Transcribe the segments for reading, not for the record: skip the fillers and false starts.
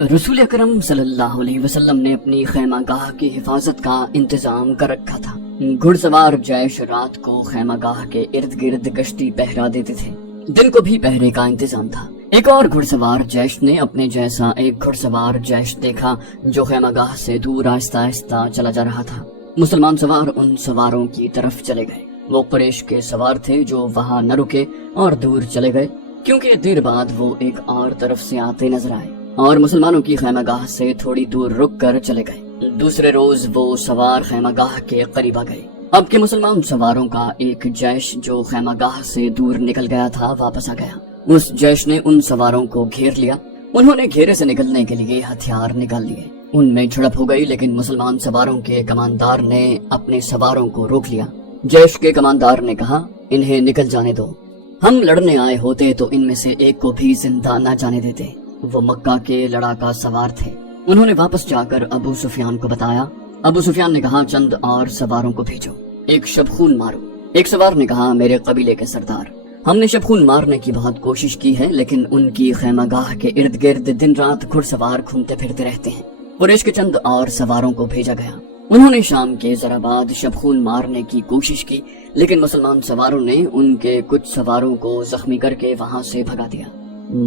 رسول اکرم صلی اللہ علیہ وسلم نے اپنی خیمہ گاہ کی حفاظت کا انتظام کر رکھا تھا۔ گھڑ سوار جیش رات کو خیمہ گاہ کے ارد گرد گشتی پہرا دیتے تھے، دن کو بھی پہرے کا انتظام تھا۔ ایک اور گھڑ سوار جیش نے اپنے جیسا ایک گھڑ سوار جیش دیکھا جو خیمہ گاہ سے دور آہستہ آہستہ چلا جا رہا تھا۔ مسلمان سوار ان سواروں کی طرف چلے گئے۔ وہ قریش کے سوار تھے جو وہاں نہ رکے اور دور چلے گئے، کیونکہ دیر بعد وہ ایک اور طرف سے آتے نظر آئے اور مسلمانوں کی خیمہ گاہ سے تھوڑی دور رک کر چلے گئے۔ دوسرے روز وہ سوار خیمہ گاہ کے قریب آ گئے۔ اب کے مسلمان سواروں کا ایک جیش جو خیمہ گاہ سے دور نکل گیا تھا واپس آ گیا۔ اس جیش نے ان سواروں کو گھیر لیا۔ انہوں نے گھیرے سے نکلنے کے لیے ہتھیار نکال لیے۔ ان میں جھڑپ ہو گئی، لیکن مسلمان سواروں کے کماندار نے اپنے سواروں کو روک لیا۔ جیش کے کماندار نے کہا، انہیں نکل جانے دو، ہم لڑنے آئے ہوتے تو ان میں سے ایک کو بھی زندہ نہ جانے دیتے۔ وہ مکہ کے لڑاکا سوار تھے۔ انہوں نے واپس جا کر ابو سفیان کو بتایا۔ ابو سفیان نے کہا، چند اور سواروں کو بھیجو، ایک شبخون مارو۔ ایک سوار نے کہا، میرے قبیلے کے سردار، ہم نے شبخون مارنے کی بہت کوشش کی ہے، لیکن ان کی خیمہ گاہ کے ارد گرد دن رات گھڑ سوار گھومتے پھرتے رہتے ہیں۔ قریش کے چند اور سواروں کو بھیجا گیا۔ انہوں نے شام کے ذرا بعد شبخون مارنے کی کوشش کی، لیکن مسلمان سواروں نے ان کے کچھ سواروں کو زخمی کر کے وہاں سے بھگا دیا۔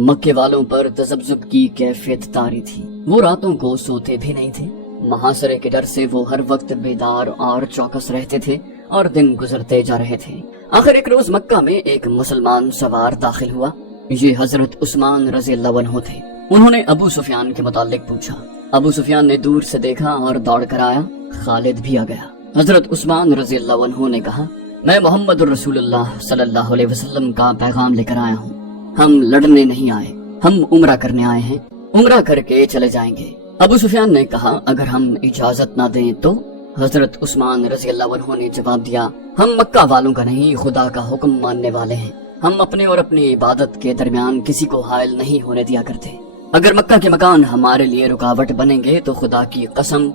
مکے والوں پر تذبذب کی کیفیت طاری تھی۔ وہ راتوں کو سوتے بھی نہیں تھے۔ محاصرے کے ڈر سے وہ ہر وقت بیدار اور چوکس رہتے تھے اور دن گزرتے جا رہے تھے۔ آخر ایک روز مکہ میں ایک مسلمان سوار داخل ہوا۔ یہ حضرت عثمان رضی اللہ عنہ تھے۔ انہوں نے ابو سفیان کے متعلق پوچھا۔ ابو سفیان نے دور سے دیکھا اور دوڑ کر آیا۔ خالد بھی آ گیا۔ حضرت عثمان رضی اللہ عنہ نے کہا، میں محمد الرسول اللہ صلی اللہ علیہ وسلم کا پیغام لے کر آیا ہوں۔ ہم لڑنے نہیں آئے، ہم عمرہ کرنے آئے ہیں، عمرہ کر کے چلے جائیں گے۔ ابو سفیان نے کہا، اگر ہم اجازت نہ دیں تو؟ حضرت عثمان رضی اللہ عنہ نے جواب دیا، ہم مکہ والوں کا نہیں، خدا کا حکم ماننے والے ہیں۔ ہم اپنے اور اپنی عبادت کے درمیان کسی کو حائل نہیں ہونے دیا کرتے۔ اگر مکہ کے مکان ہمارے لیے رکاوٹ بنیں گے تو خدا کی قسم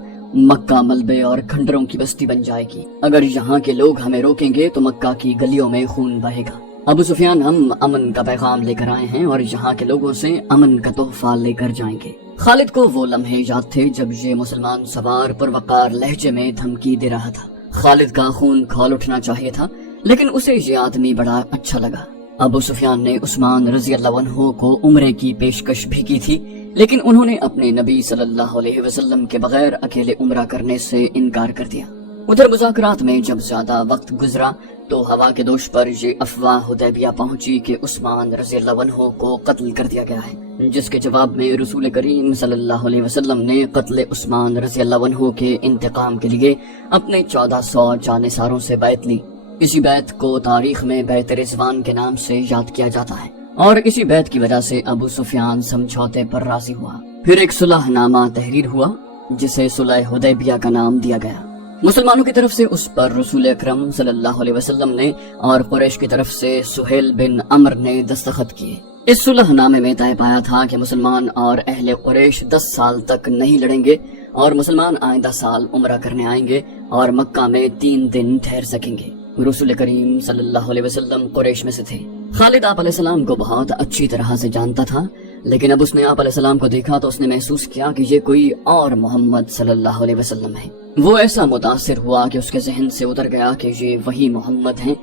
مکہ ملبے اور کھنڈروں کی بستی بن جائے گی۔ اگر یہاں کے لوگ ہمیں روکیں گے تو مکہ کی گلیوں میں خون بہے گا۔ ابو سفیان، ہم امن کا پیغام لے کر آئے ہیں اور یہاں کے لوگوں سے امن کا تحفہ لے کر جائیں گے۔ خالد کو وہ لمحے یاد تھے جب یہ مسلمان سوار پروقار لہجے میں دھمکی دے رہا تھا۔ خالد کا خون کھول اٹھنا چاہیے تھا، لیکن اسے یہ آدمی بڑا اچھا لگا۔ ابو سفیان نے عثمان رضی اللہ عنہ کو عمرے کی پیشکش بھی کی تھی، لیکن انہوں نے اپنے نبی صلی اللہ علیہ وسلم کے بغیر اکیلے عمرہ کرنے سے انکار کر دیا۔ ادھر مذاکرات میں جب زیادہ وقت گزرا تو ہوا کے دوش پر یہ افواہ حدیبیہ پہنچی کہ عثمان رضی اللہ عنہ کو قتل کر دیا گیا ہے، جس کے جواب میں رسول کریم صلی اللہ علیہ وسلم نے قتل عثمان رضی اللہ عنہ کے انتقام کے لیے اپنے 1400 جانثاروں سے بیعت لی۔ اسی بیعت کو تاریخ میں بیعت رضوان کے نام سے یاد کیا جاتا ہے، اور اسی بیعت کی وجہ سے ابو سفیان سمجھوتے پر راضی ہوا۔ پھر ایک صلح نامہ تحریر ہوا جسے صلح حدیبیہ کا نام دیا گیا۔ مسلمانوں کی طرف سے اس پر رسول اکرم صلی اللہ علیہ وسلم نے اور قریش کی طرف سے سہیل بن عمر نے دستخط کیے۔ اس صلح نامے میں طے پایا تھا کہ مسلمان اور اہل قریش 10 سال تک نہیں لڑیں گے اور مسلمان آئندہ سال عمرہ کرنے آئیں گے اور مکہ میں 3 دن ٹھہر سکیں گے۔ رسول کریم صلی اللہ علیہ وسلم قریش میں سے تھے۔ خالد آپ علیہ السلام کو بہت اچھی طرح سے جانتا تھا، لیکن اب اس نے آپ علیہ السلام کو دیکھا تو اس نے محسوس کیا کہ یہ کوئی اور محمد صلی اللہ علیہ وسلم ہے۔ وہ ایسا متاثر ہوا کہ اس کے ذہن سے اتر گیا کہ یہ وہی محمد ہیں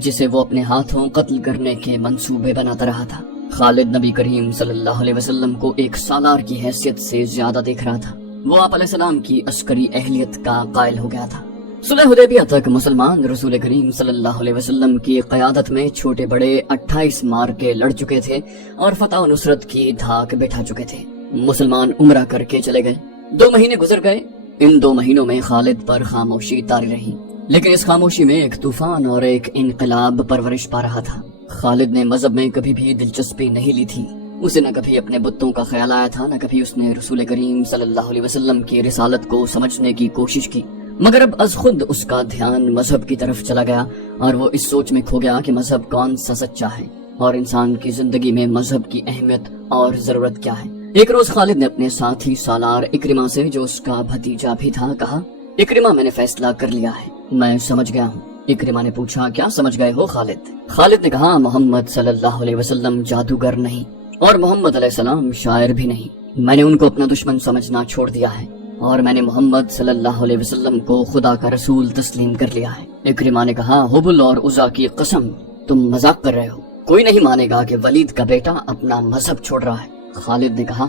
جسے وہ اپنے ہاتھوں قتل کرنے کے منصوبے بناتا رہا تھا۔ خالد نبی کریم صلی اللہ علیہ وسلم کو ایک سالار کی حیثیت سے زیادہ دیکھ رہا تھا۔ وہ آپ علیہ السلام کی عسکری اہلیت کا قائل ہو گیا تھا۔ صلح حدیبیہ تک مسلمان رسول کریم صلی اللہ علیہ وسلم کی قیادت میں چھوٹے بڑے 28 معرکے لڑ چکے تھے اور فتح و نصرت کی دھاک بٹھا چکے تھے۔ مسلمان عمرہ کر کے چلے گئے۔ 2 مہینے گزر گئے۔ ان 2 مہینوں میں خالد پر خاموشی طاری رہی، لیکن اس خاموشی میں ایک طوفان اور ایک انقلاب پرورش پا رہا تھا۔ خالد نے مذہب میں کبھی بھی دلچسپی نہیں لی تھی۔ اسے نہ کبھی اپنے بتوں کا خیال آیا تھا، نہ کبھی اس نے رسول کریم صلی اللہ علیہ وسلم کی رسالت کو سمجھنے کی کوشش کی، مگر اب از خود اس کا دھیان مذہب کی طرف چلا گیا اور وہ اس سوچ میں کھو گیا کہ مذہب کون سا سچا ہے اور انسان کی زندگی میں مذہب کی اہمیت اور ضرورت کیا ہے۔ ایک روز خالد نے اپنے ساتھی سالار اکرمہ سے، جو اس کا بھتیجا بھی تھا، کہا، اکرمہ، میں نے فیصلہ کر لیا ہے، میں سمجھ گیا ہوں۔ اکرمہ نے پوچھا، کیا سمجھ گئے ہو خالد؟ خالد نے کہا، محمد صلی اللہ علیہ وسلم جادوگر نہیں اور محمد علیہ السلام شاعر بھی نہیں، میں نے ان کو اپنا دشمن سمجھنا چھوڑ دیا ہے اور میں نے محمد صلی اللہ علیہ وسلم کو خدا کا رسول تسلیم کر لیا ہے۔ اکرمہ نے کہا، حبل اور عزا کی قسم، تم مذاق کر رہے ہو، کوئی نہیں مانے گا کہ ولید کا بیٹا اپنا مذہب چھوڑ رہا ہے۔ خالد نے کہا،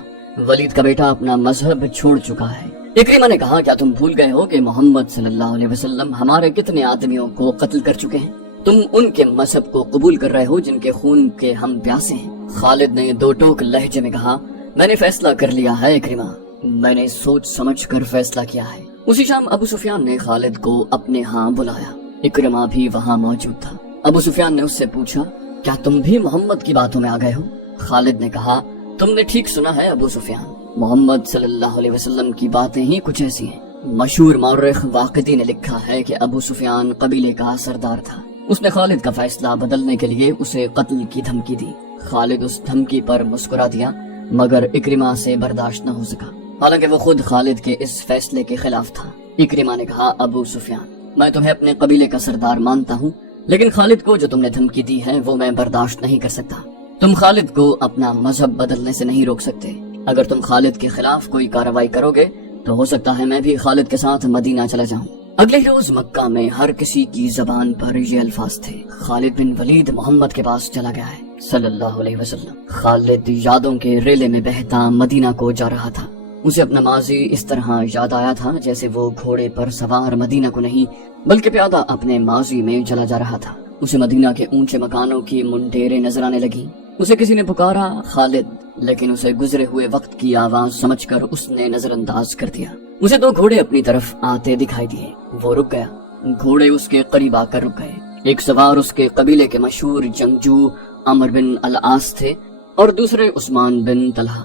ولید کا بیٹا اپنا مذہب چھوڑ چکا ہے۔ اکرمہ نے کہا، کیا تم بھول گئے ہو کہ محمد صلی اللہ علیہ وسلم ہمارے کتنے آدمیوں کو قتل کر چکے ہیں؟ تم ان کے مذہب کو قبول کر رہے ہو جن کے خون کے ہم پیاسے ہیں۔ خالد نے دو ٹوک لہجے میں کہا، میں نے فیصلہ کر لیا ہے اکرمہ، میں نے سوچ سمجھ کر فیصلہ کیا ہے۔ اسی شام ابو سفیان نے خالد کو اپنے ہاں بلایا۔ اکرمہ بھی وہاں موجود تھا۔ ابو سفیان نے اس سے پوچھا، کیا تم بھی محمد کی باتوں میں آ گئے ہو؟ خالد نے کہا، تم نے ٹھیک سنا ہے ابو سفیان، محمد صلی اللہ علیہ وسلم کی باتیں ہی کچھ ایسی ہیں۔ مشہور مورخ واقدی نے لکھا ہے کہ ابو سفیان قبیلے کا سردار تھا۔ اس نے خالد کا فیصلہ بدلنے کے لیے اسے قتل کی دھمکی دی۔ خالد اس دھمکی پر مسکرا دیا، مگر اکرمہ سے برداشت نہ ہو سکا، حالانکہ وہ خود خالد کے اس فیصلے کے خلاف تھا۔ اکرمہ نے کہا، ابو سفیان، میں تمہیں اپنے قبیلے کا سردار مانتا ہوں، لیکن خالد کو جو تم نے دھمکی دی ہے وہ میں برداشت نہیں کر سکتا۔ تم خالد کو اپنا مذہب بدلنے سے نہیں روک سکتے۔ اگر تم خالد کے خلاف کوئی کارروائی کرو گے تو ہو سکتا ہے میں بھی خالد کے ساتھ مدینہ چلا جاؤں۔ اگلے روز مکہ میں ہر کسی کی زبان پر یہ الفاظ تھے، خالد بن ولید محمد کے پاس چلا گیا ہے صلی اللہ علیہ وسلم۔ خالد یادوں کے ریلے میں بہتا مدینہ کو جا رہا تھا۔ اسے اپنا ماضی اس طرح یاد آیا تھا جیسے وہ گھوڑے پر سوار مدینہ کو نہیں بلکہ پیادہ اپنے ماضی میں چلا جا رہا تھا۔ اسے مدینہ کے اونچے مکانوں کی منڈیریں نظر آنے لگی۔ اسے کسی نے پکارا، خالد، لیکن اسے گزرے ہوئے وقت کی آواز سمجھ کر اس نے نظر انداز کر دیا۔ اسے دو گھوڑے اپنی طرف آتے دکھائی دیے، وہ رک گیا۔ گھوڑے اس کے قریب آ کر رک گئے۔ ایک سوار اس کے قبیلے کے مشہور جنگجو عمر بن العاص تھے اور دوسرے عثمان بن طلحہ۔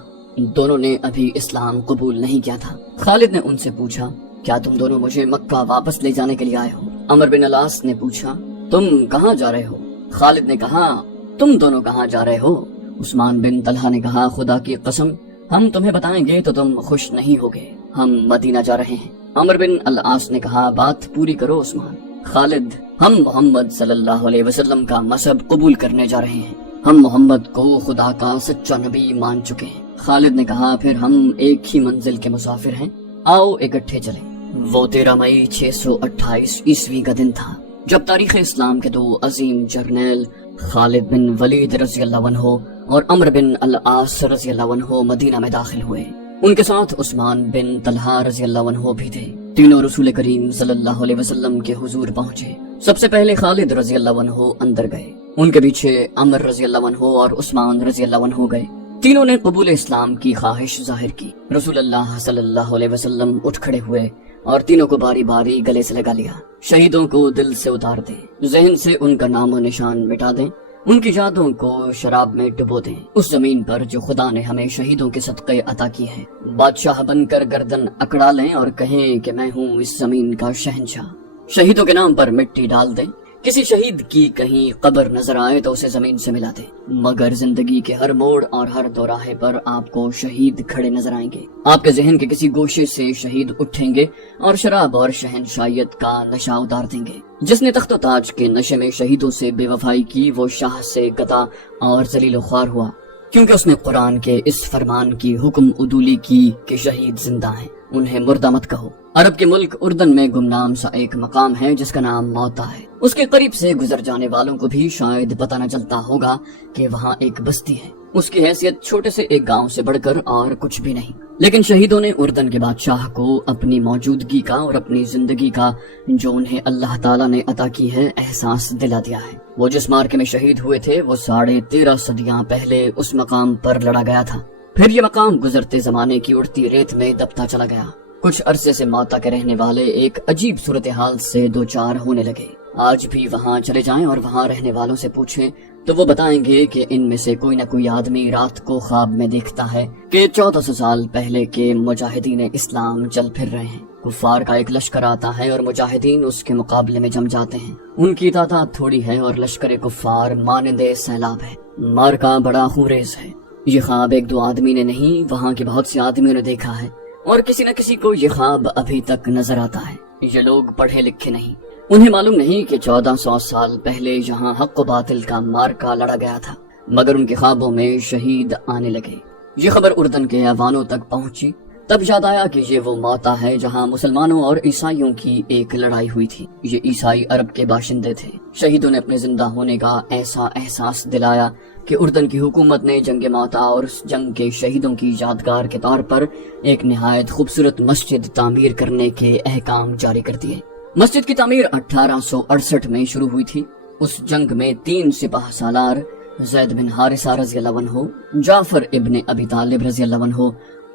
دونوں نے ابھی اسلام قبول نہیں کیا تھا۔ خالد نے ان سے پوچھا، کیا تم دونوں مجھے مکہ واپس لے جانے کے لیے آئے ہو؟ عمر بن العاص نے پوچھا، تم کہاں جا رہے ہو؟ خالد نے کہا، تم دونوں کہاں جا رہے ہو؟ عثمان بن طلحہ نے کہا، خدا کی قسم، ہم تمہیں بتائیں گے تو تم خوش نہیں ہوگے، ہم مدینہ جا رہے ہیں۔ عمر بن العاص نے کہا، بات پوری کرو عثمان۔ خالد، ہم محمد صلی اللہ علیہ وسلم کا مذہب قبول کرنے جا رہے ہیں، ہم محمد کو خدا کا سچا نبی مان چکے ہیں۔ خالد نے کہا، پھر ہم ایک ہی منزل کے مسافر ہیں، آؤ اکٹھے چلیں۔ وہ 13 مئی 628 عیسوی کا دن تھا جب تاریخ اسلام کے دو عظیم جرنیل خالد بن ولید رضی اللہ عنہ اور عمر بن العاص رضی اللہ عنہ مدینہ میں داخل ہوئے۔ ان کے ساتھ عثمان بن طلحہ رضی اللہ عنہ بھی تھے۔ تینوں رسول کریم صلی اللہ علیہ وسلم کے حضور پہنچے۔ سب سے پہلے خالد رضی اللہ عنہ اندر گئے، ان کے پیچھے عمر رضی اللہ عنہ اور عثمان رضی اللہ عنہ گئے۔ تینوں نے قبول اسلام کی خواہش ظاہر کی۔ رسول اللہ صلی اللہ علیہ وسلم اٹھ کھڑے ہوئے اور تینوں کو باری باری گلے سے لگا لیا۔ شہیدوں کو دل سے اتار دیں، ذہن سے ان کا نام و نشان مٹا دیں، ان کی یادوں کو شراب میں ڈبو دیں، اس زمین پر جو خدا نے ہمیں شہیدوں کے صدقے عطا کی ہے۔ بادشاہ بن کر گردن اکڑا لیں اور کہیں کہ میں ہوں اس زمین کا شہنشاہ۔ شہیدوں کے نام پر مٹی ڈال دیں، کسی شہید کی کہیں قبر نظر آئے تو اسے زمین سے ملا دیں، مگر زندگی کے ہر موڑ اور ہر دوراہے پر آپ کو شہید کھڑے نظر آئیں گے۔ آپ کے ذہن کے کسی گوشے سے شہید اٹھیں گے اور شراب اور شہنشائیت کا نشہ اتار دیں گے۔ جس نے تخت و تاج کے نشے میں شہیدوں سے بے وفائی کی وہ شاہ سے گدا اور ذلیل و خوار ہوا، کیونکہ اس نے قرآن کے اس فرمان کی حکم عدولی کی کہ شہید زندہ ہیں، انہیں مردہ مت کہو۔ عرب کے ملک اردن میں گمنام سا ایک مقام ہے جس کا نام موتا ہے۔ اس کے قریب سے گزر جانے والوں کو بھی شاید پتہ نہ چلتا ہوگا کہ وہاں ایک بستی ہے۔ اس کی حیثیت چھوٹے سے ایک گاؤں سے بڑھ کر اور کچھ بھی نہیں، لیکن شہیدوں نے اردن کے بادشاہ کو اپنی موجودگی کا اور اپنی زندگی کا جو انہیں اللہ تعالیٰ نے عطا کی ہے احساس دلا دیا ہے۔ وہ جس مارکے میں شہید ہوئے تھے وہ 13.5 صدیاں پہلے اس مقام پر لڑا گیا تھا۔ پھر یہ مقام گزرتے زمانے کی اڑتی ریت میں دبتا چلا گیا۔ کچھ عرصے سے موتا کے رہنے والے ایک عجیب صورتحال سے دوچار ہونے لگے۔ آج بھی وہاں چلے جائیں اور وہاں رہنے والوں سے پوچھیں تو وہ بتائیں گے کہ ان میں سے کوئی نہ کوئی آدمی رات کو خواب میں دیکھتا ہے کہ 1400 سال پہلے کے مجاہدین اسلام چل پھر رہے ہیں۔ کفار کا ایک لشکر آتا ہے اور مجاہدین اس کے مقابلے میں جم جاتے ہیں۔ ان کی تعداد تھوڑی ہے اور لشکر کفار مانند سیلاب ہے۔ مارکا بڑا خونریز ہے۔ یہ خواب ایک دو آدمی نے نہیں، وہاں کے بہت سے آدمیوں نے دیکھا ہے، اور کسی نہ کسی کو یہ خواب ابھی تک نظر آتا ہے۔ یہ لوگ پڑھے لکھے نہیں، انہیں معلوم نہیں کہ 1400 سال پہلے یہاں حق و باطل کا مارکا لڑا گیا تھا، مگر ان کے خوابوں میں شہید آنے لگے۔ یہ خبر اردن کے ایوانوں تک پہنچی، تب یاد آیا کہ یہ وہ موتا ہے جہاں مسلمانوں اور عیسائیوں کی ایک لڑائی ہوئی تھی۔ یہ عیسائی عرب کے باشندے تھے۔ شہیدوں نے اپنے زندہ ہونے کا ایسا احساس دلایا کہ اردن کی حکومت نے جنگ موتا اور اس جنگ کے شہیدوں کی یادگار کے طور پر ایک نہایت خوبصورت مسجد تعمیر کرنے کے احکام جاری کر دیے۔ مسجد کی تعمیر 1868 میں شروع ہوئی تھی۔ اس جنگ میں 3 سپاہ سالار زید بن حارثہ رضی اللہ عنہ، جعفر ابن ابی طالب رضی اللہ عنہ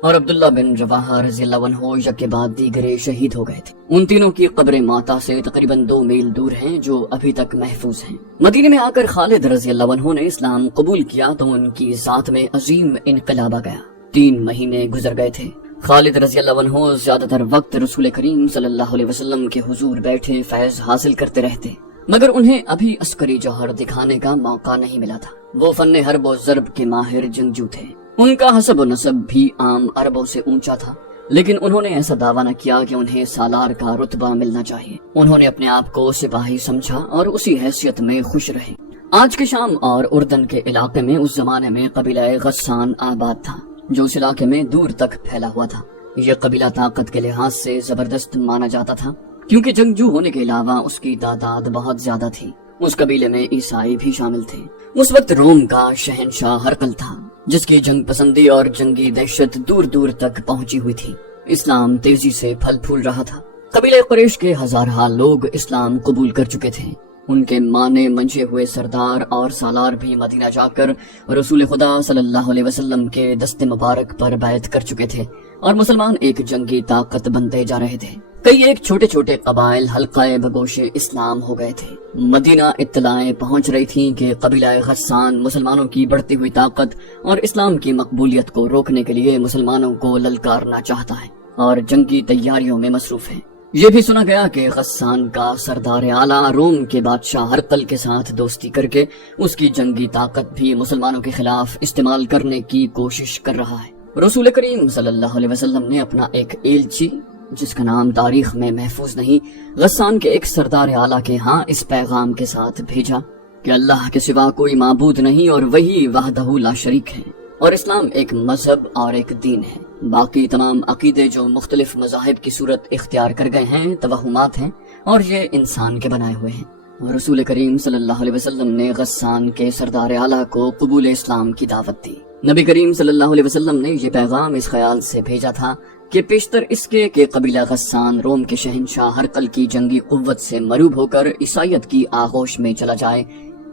اور عبداللہ بن رواحہ رضی اللہ عنہ یک کے بعد دیگرے شہید ہو گئے تھے۔ ان تینوں کی قبر موتا سے تقریباً 2 میل دور ہیں، جو ابھی تک محفوظ ہیں۔ مدینے میں آ کر خالد رضی اللہ عنہ نے اسلام قبول کیا تو ان کی ذات میں عظیم انقلاب آ گیا۔ 3 مہینے گزر گئے تھے۔ خالد رضی اللہ عنہ زیادہ تر وقت رسول کریم صلی اللہ علیہ وسلم کے حضور بیٹھے فیض حاصل کرتے رہتے، مگر انہیں ابھی عسکری جوہر دکھانے کا موقع نہیں ملا تھا۔ وہ فن حرب و ضرب کے ماہر جنگجو تھے۔ ان کا حسب و نسب بھی عام عربوں سے اونچا تھا، لیکن انہوں نے ایسا دعویٰ نہ کیا کہ انہیں سالار کا رتبہ ملنا چاہیے۔ انہوں نے اپنے آپ کو سپاہی سمجھا اور اسی حیثیت میں خوش رہے۔ آج کے شام اور اردن کے علاقے میں اس زمانے میں قبیلہ غسان آباد تھا، جو اس علاقے میں دور تک پھیلا ہوا تھا۔ یہ قبیلہ طاقت کے لحاظ سے زبردست مانا جاتا تھا، کیونکہ جنگجو ہونے کے علاوہ اس کی تعداد بہت زیادہ تھی۔ اس قبیلے میں عیسائی بھی شامل تھے۔ اس وقت روم کا شہنشاہ ہرقل تھا، جس کی جنگ پسندی اور جنگی دہشت دور دور تک پہنچی ہوئی تھی۔ اسلام تیزی سے پھل پھول رہا تھا۔ قبیلہ قریش کے ہزارہ لوگ اسلام قبول کر چکے تھے۔ ان کے مانے منجے ہوئے سردار اور سالار بھی مدینہ جا کر رسول خدا صلی اللہ علیہ وسلم کے دست مبارک پر بیعت کر چکے تھے، اور مسلمان ایک جنگی طاقت بنتے جا رہے تھے۔ کئی ایک چھوٹے چھوٹے قبائل حلقہ بگوش اسلام ہو گئے تھے۔ مدینہ اطلاعیں پہنچ رہی تھیں کہ قبیلہ غسان مسلمانوں کی بڑھتی ہوئی طاقت اور اسلام کی مقبولیت کو روکنے کے لیے مسلمانوں کو للکارنا چاہتا ہے اور جنگی تیاریوں میں مصروف ہے۔ یہ بھی سنا گیا کہ غسان کا سردار اعلیٰ روم کے بادشاہ ہرقل کے ساتھ دوستی کر کے اس کی جنگی طاقت بھی مسلمانوں کے خلاف استعمال کرنے کی کوشش کر رہا ہے۔ رسول کریم صلی اللہ علیہ وسلم نے اپنا ایک ایلچی، جس کا نام تاریخ میں محفوظ نہیں، غسان کے ایک سردار اعلیٰ کے ہاں اس پیغام کے ساتھ بھیجا کہ اللہ کے سوا کوئی معبود نہیں اور وہی وحدہ لا شریک ہے، اور اسلام ایک مذہب اور ایک دین ہے۔ باقی تمام عقیدے جو مختلف مذاہب کی صورت اختیار کر گئے ہیں توہمات ہیں، اور یہ انسان کے بنائے ہوئے ہیں۔ رسول کریم صلی اللہ علیہ وسلم نے غسان کے سردار اعلیٰ کو قبول اسلام کی دعوت دی۔ نبی کریم صلی اللہ علیہ وسلم نے یہ پیغام اس خیال سے بھیجا تھا کہ پیشتر اس کے کہ قبیلہ غسان روم کے شہنشاہ ہرقل کی جنگی قوت سے مروب ہو کر عیسائیت کی آغوش میں چلا جائے،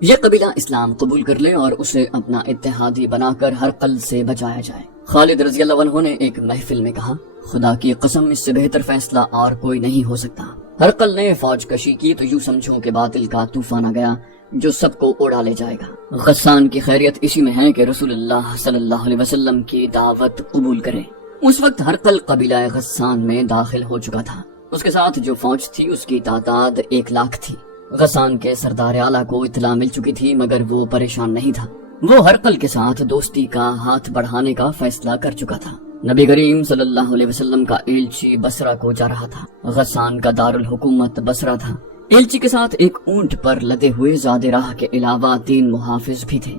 یہ قبیلہ اسلام قبول کر لے اور اسے اپنا اتحادی بنا کر ہرقل سے بچایا جائے۔ خالد رضی اللہ عنہ نے ایک محفل میں کہا، خدا کی قسم اس سے بہتر فیصلہ اور کوئی نہیں ہو سکتا۔ ہرقل نے فوج کشی کی تو یوں سمجھو کہ باطل کا طوفان آ گیا جو سب کو اڑا لے جائے گا۔ غسان کی خیریت اسی میں ہے کہ رسول اللہ صلی اللہ علیہ وسلم کی دعوت قبول کرے۔ اس وقت ہرقل قبیلہ غسان میں داخل ہو چکا تھا۔ اس کے ساتھ جو فوج تھی اس کی تعداد 1 لاکھ تھی۔ غسان کے سردار اعلیٰ کو اطلاع مل چکی تھی، مگر وہ پریشان نہیں تھا۔ وہ ہرقل کے ساتھ دوستی کا ہاتھ بڑھانے کا فیصلہ کر چکا تھا۔ نبی کریم صلی اللہ علیہ وسلم کا ایلچی بصرہ کو جا رہا تھا۔ غسان کا دارالحکومت بصرہ تھا۔ ایلچی کے ساتھ ایک اونٹ پر لدے ہوئے زیادہ راہ کے علاوہ 3 محافظ بھی تھے۔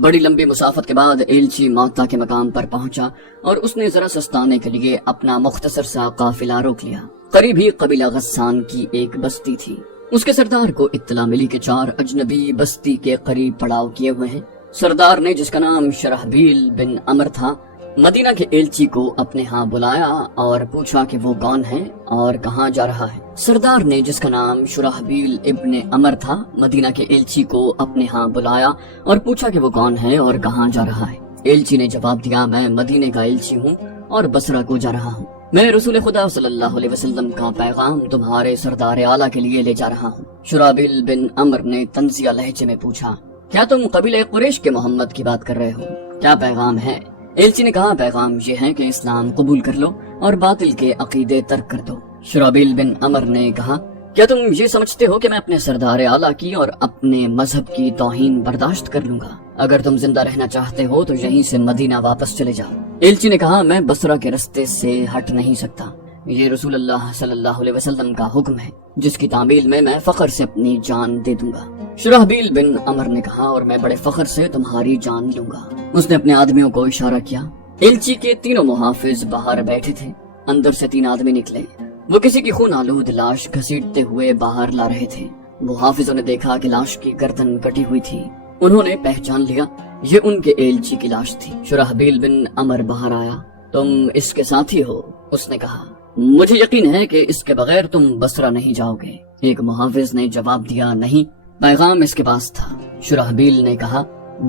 بڑی لمبی مسافت کے بعد ایلچی موتا کے مقام پر پہنچا اور اس نے ذرا سستانے کے لیے اپنا مختصر سا قافلہ روک لیا۔ قریب ہی قبیلہ غسان کی ایک بستی تھی۔ اس کے سردار کو اطلاع ملی کہ 4 اجنبی بستی کے قریب پڑاؤ کیے ہوئے ہیں۔ سردار نے، جس کا نام شرحبیل بن عمر تھا، مدینہ کے ایلچی کو اپنے ہاں بلایا اور پوچھا کہ وہ کون ہے اور کہاں جا رہا ہے۔ سردار نے، جس کا نام شرحبیل ابن عمر تھا، مدینہ کے ایلچی کو اپنے ہاں بلایا اور پوچھا کہ وہ کون ہے اور کہاں جا رہا ہے۔ ایلچی نے جواب دیا، میں مدینے کا ایلچی ہوں اور بصرہ کو جا رہا ہوں۔ میں رسول خدا صلی اللہ علیہ وسلم کا پیغام تمہارے سردار اعلیٰ کے لیے لے جا رہا ہوں۔ شرحبیل بن عمر نے طنزیہ لہجے میں پوچھا، کیا تم قبیلہ قریش کے محمد کی بات کر رہے ہو؟ کیا پیغام ہے؟ ایلچی نے کہا، پیغام یہ ہے کہ اسلام قبول کر لو اور باطل کے عقیدے ترک کر دو۔ شرحبیل بن عمر نے کہا، کیا تم یہ سمجھتے ہو کہ میں اپنے سردار اعلیٰ کی اور اپنے مذہب کی توہین برداشت کر لوں گا؟ اگر تم زندہ رہنا چاہتے ہو تو یہیں سے مدینہ واپس چلے جاؤ۔ ایلچی نے کہا، میں بصرہ کے رستے سے ہٹ نہیں سکتا۔ یہ رسول اللہ صلی اللہ علیہ وسلم کا حکم ہے جس کی تعمیل میں فخر سے اپنی جان دے دوں گا۔ شرحبیل بن عمر نے کہا اور میں بڑے فخر سے تمہاری جان لوں گا۔ اس نے اپنے آدمیوں کو اشارہ کیا۔ ایلچی کے تینوں محافظ باہر بیٹھے تھے۔ اندر سے 3 آدمی نکلے۔ وہ کسی کی خون آلود لاش گھسیٹتے ہوئے باہر لا رہے تھے۔ محافظوں نے دیکھا کہ لاش کی گردن کٹی ہوئی تھی۔ انہوں نے پہچان لیا یہ ان کے ایلچی کی لاش تھی۔ شرحبیل بن عمر باہر آیا۔ تم اس کے ساتھی ہو؟ اس نے کہا۔ مجھے یقین ہے کہ اس کے بغیر تم بصرہ نہیں جاؤ گے۔ ایک محافظ نے جواب دیا، نہیں، پیغام اس کے پاس تھا۔ شرحبیل نے کہا،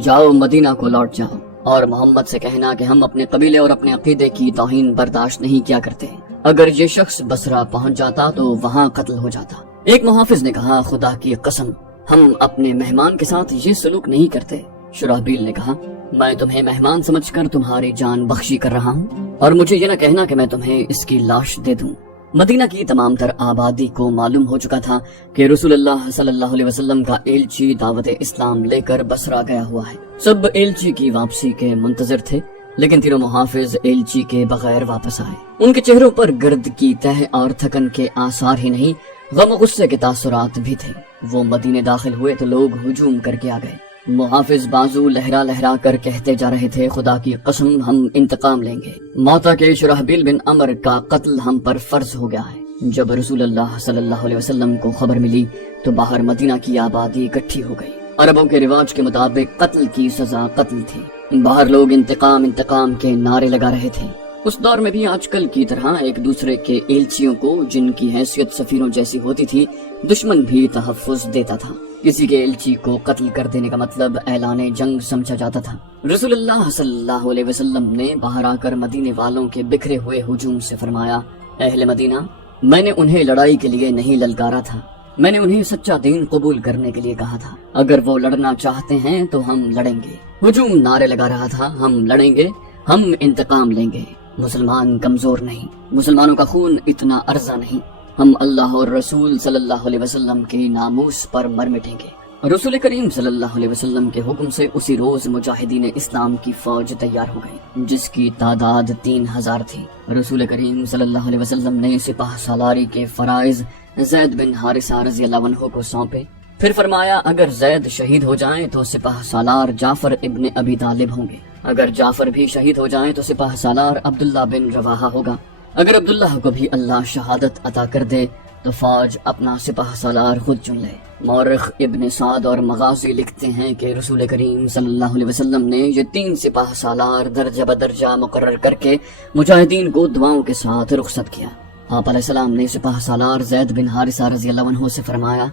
جاؤ مدینہ کو لوٹ جاؤ اور محمد سے کہنا کہ ہم اپنے قبیلے اور اپنے عقیدے کی توہین برداشت نہیں کیا کرتے۔ اگر یہ شخص بصرہ پہنچ جاتا تو وہاں قتل ہو جاتا۔ ایک محافظ نے کہا، خدا کی قسم، ہم اپنے مہمان کے ساتھ یہ سلوک نہیں کرتے۔ شرحبیل نے کہا، میں تمہیں مہمان سمجھ کر تمہاری جان بخشی کر رہا ہوں اور مجھے یہ نہ کہنا کہ میں تمہیں اس کی لاش دے دوں۔ مدینہ کی تمام تر آبادی کو معلوم ہو چکا تھا کہ رسول اللہ صلی اللہ علیہ وسلم کا ایلچی دعوت اسلام لے کر بصرہ گیا ہوا ہے۔ سب ایلچی کی واپسی کے منتظر تھے، لیکن تینوں محافظ ایلچی کے بغیر واپس آئے۔ ان کے چہروں پر گرد کی تہ اور تھکن کے آثار ہی نہیں، غم و غصے کے تاثرات بھی تھے۔ وہ مدینے داخل ہوئے تو لوگ ہجوم کر کے آ گئے۔ محافظ بازو لہرا لہرا کر کہتے جا رہے تھے، خدا کی قسم، ہم انتقام لیں گے۔ موتا کے شرحبیل بن عمر کا قتل ہم پر فرض ہو گیا ہے۔ جب رسول اللہ صلی اللہ علیہ وسلم کو خبر ملی تو باہر مدینہ کی آبادی اکٹھی ہو گئی۔ عربوں کے رواج کے مطابق قتل کی سزا قتل تھی۔ باہر لوگ انتقام انتقام کے نعرے لگا رہے تھے۔ اس دور میں بھی آج کل کی طرح ایک دوسرے کے ایلچیوں کو، جن کی حیثیت سفیروں جیسی ہوتی تھی، دشمن بھی تحفظ دیتا تھا۔ کسی کے ایلچی کو قتل کر دینے کا مطلب اعلان جنگ سمجھا جاتا تھا۔ رسول اللہ صلی اللہ علیہ وسلم نے باہر آ کر مدینے والوں کے بکھرے ہوئے ہجوم سے فرمایا، اہل مدینہ، میں نے انہیں لڑائی کے لیے نہیں للکارا تھا، میں نے انہیں سچا دین قبول کرنے کے لیے کہا تھا۔ اگر وہ لڑنا چاہتے ہیں تو ہم لڑیں گے۔ ہجوم نعرے لگا رہا تھا، ہم لڑیں گے، ہم انتقام لیں گے۔ مسلمان کمزور نہیں، مسلمانوں کا خون اتنا ارزاں نہیں، ہم اللہ اور رسول صلی اللہ علیہ وسلم کے ناموس پر مر مٹیں گے۔ رسول کریم صلی اللہ علیہ وسلم کے حکم سے اسی روز مجاہدین اسلام کی فوج تیار ہو گئی، جس کی تعداد 3000 تھی۔ رسول کریم صلی اللہ علیہ وسلم نے سپاہ سالاری کے فرائض زید بن حارثہ رضی اللہ عنہ کو سونپے۔ پھر فرمایا، اگر زید شہید ہو جائیں تو سپاہ سالار جعفر ابن ابی طالب ہوں گے، اگر جعفر بھی شہید ہو جائیں تو سپاہ سالار عبداللہ بن رواحہ ہوگا، اگر عبداللہ کو بھی اللہ شہادت عطا کر دے تو فوج اپنا سپاہ سالار خود چن لے۔ مورخ ابن سعد اور مغازی لکھتے ہیں کہ رسول کریم صلی اللہ علیہ وسلم نے یہ 3 سپاہ سالار درجہ بدرجہ مقرر کر کے مجاہدین کو دعاؤں کے ساتھ رخصت کیا۔ آپ علیہ السلام نے سپاہ سالار زید بن حارثہ رضی اللہ عنہ سے فرمایا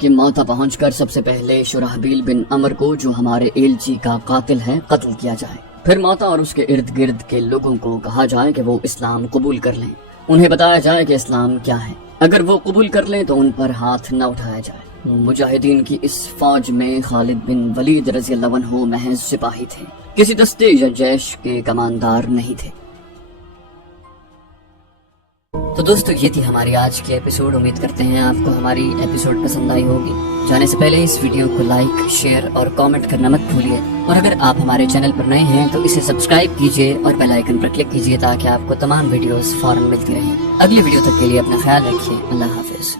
کہ موتا پہنچ کر سب سے پہلے شرحبیل بن عمر کو، جو ہمارے ایلچی کا قاتل ہے، قتل کیا جائے۔ پھر موتا اور اس کے ارد گرد کے لوگوں کو کہا جائے کہ وہ اسلام قبول کر لیں، انہیں بتایا جائے کہ اسلام کیا ہے۔ اگر وہ قبول کر لیں تو ان پر ہاتھ نہ اٹھایا جائے۔ مجاہدین کی اس فوج میں خالد بن ولید رضی اللہ عنہ محض سپاہی تھے، کسی دستے یا جیش کے کماندار نہیں تھے۔ تو دوستو، یہ تھی ہماری آج کی ایپیسوڈ۔ امید کرتے ہیں آپ کو ہماری ایپیسوڈ پسند آئی ہوگی۔ جانے سے پہلے اس ویڈیو کو لائک، شیئر اور کامنٹ کرنا مت بھولیے، اور اگر آپ ہمارے چینل پر نئے ہیں تو اسے سبسکرائب کیجیے اور بیل آئیکن پر کلک کیجیے تاکہ آپ کو تمام ویڈیوز فوراً ملتی رہیں۔ اگلی ویڈیو تک کے لیے اپنا خیال رکھیے۔ اللہ حافظ۔